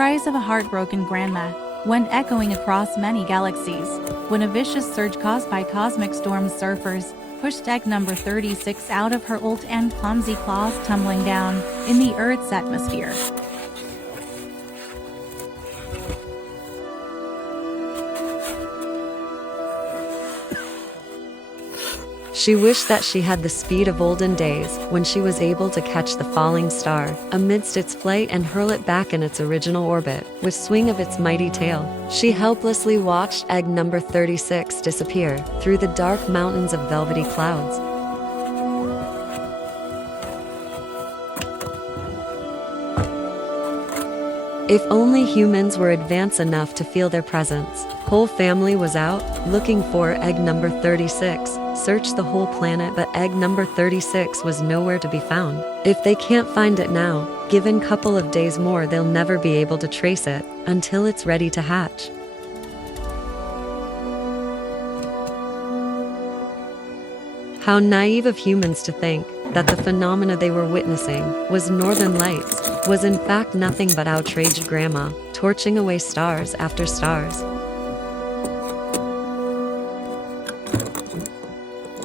cries of a heartbroken grandma went echoing across many galaxies when a vicious surge caused by cosmic storm surfers pushed egg number 36 out of her old and clumsy claws, tumbling down in the Earth's atmosphere. She wished that she had the speed of olden days, when she was able to catch the falling star amidst its flight and hurl it back in its original orbit, with swing of its mighty tail. She helplessly watched egg number 36 disappear through the dark mountains of velvety clouds. If only humans were advanced enough to feel their presence. Whole family was out, looking for egg number 36, searched the whole planet, but egg number 36 was nowhere to be found. If they can't find it now, given couple of days more, they'll never be able to trace it, until it's ready to hatch. How naive of humans to think that the phenomena they were witnessing was northern lights, was in fact nothing but outraged grandma, torching away stars after stars.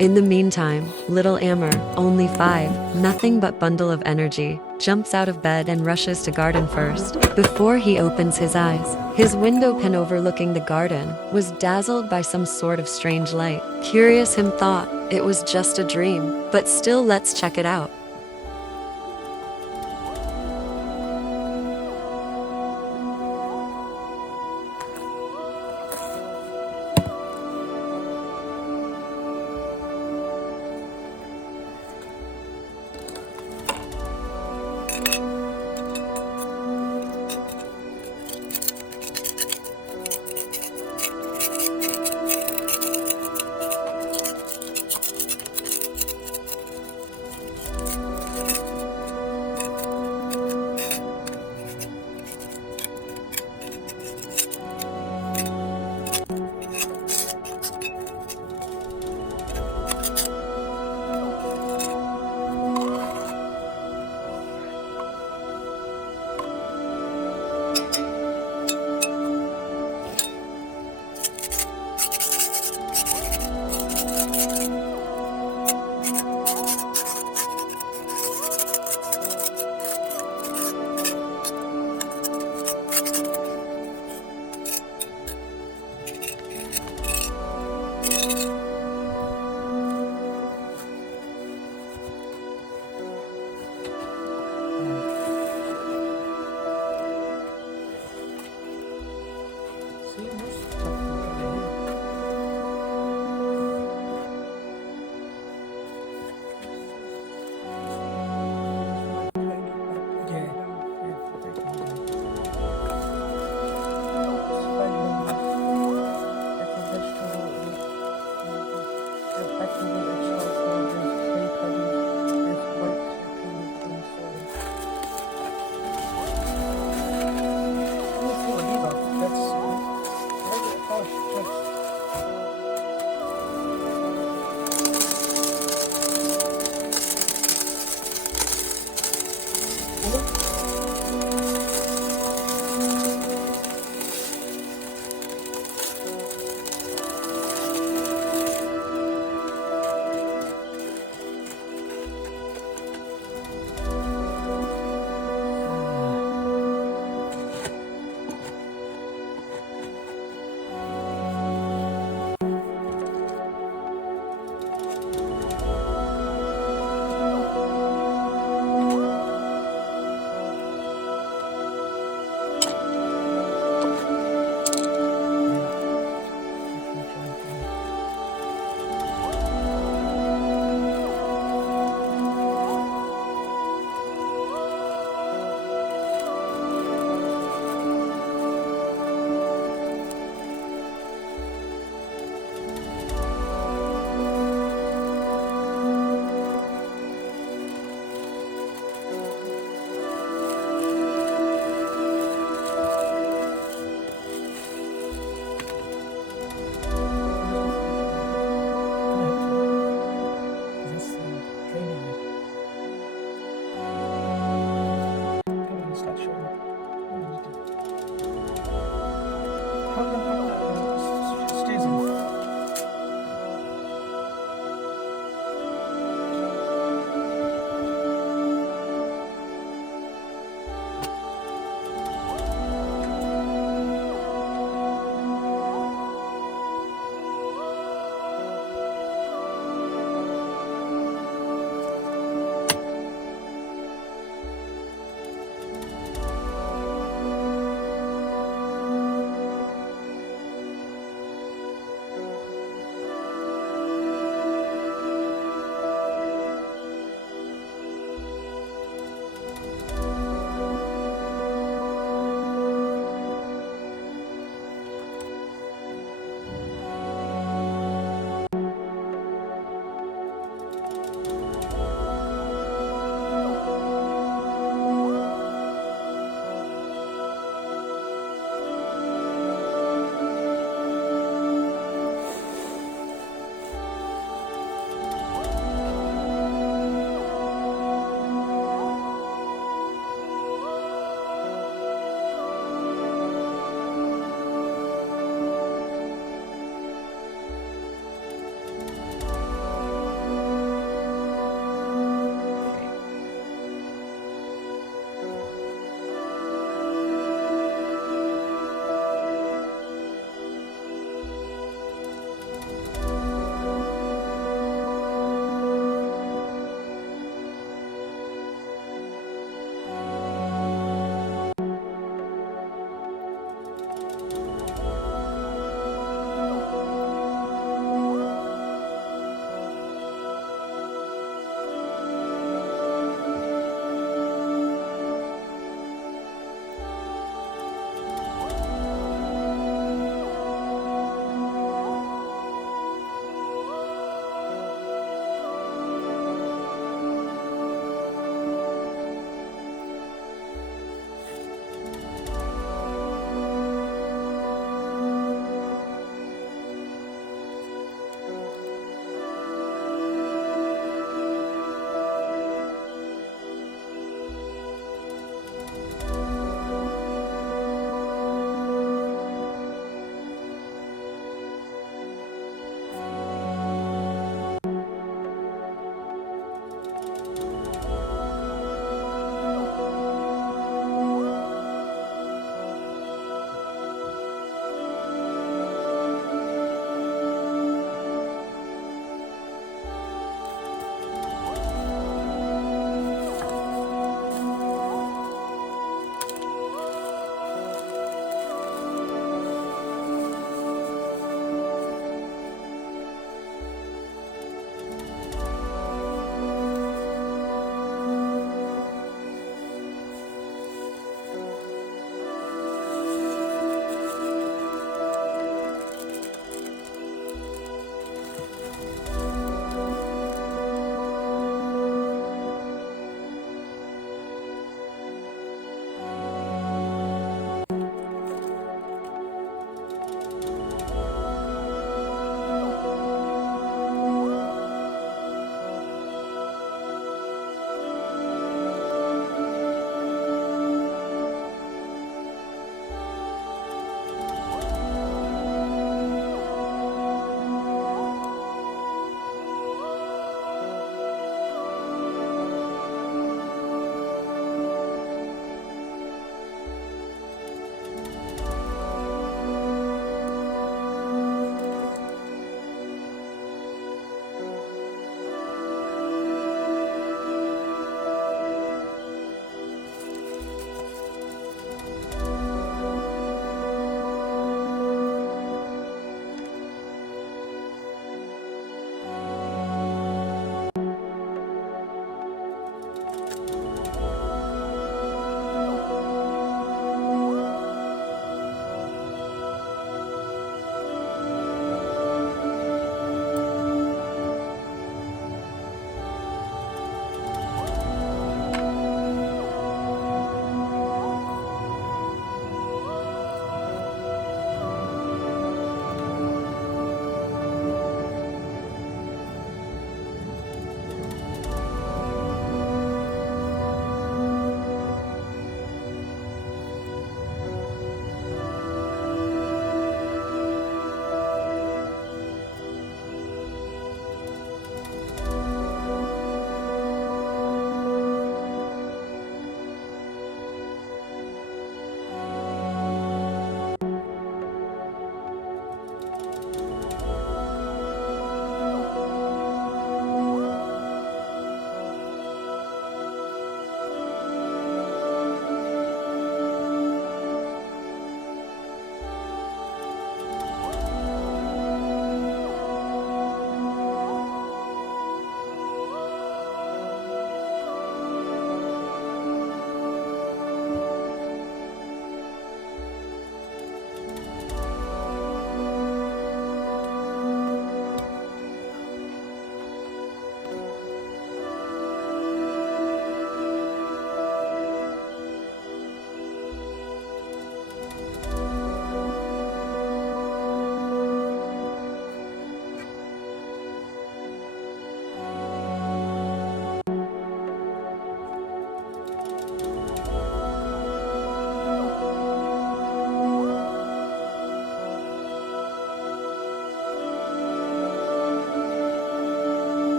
In the meantime, little Amber, only 5, nothing but bundle of energy, jumps out of bed and rushes to garden first. Before he opens his eyes, his window pane overlooking the garden was dazzled by some sort of strange light. Curious, him thought it was just a dream, but still, let's check it out.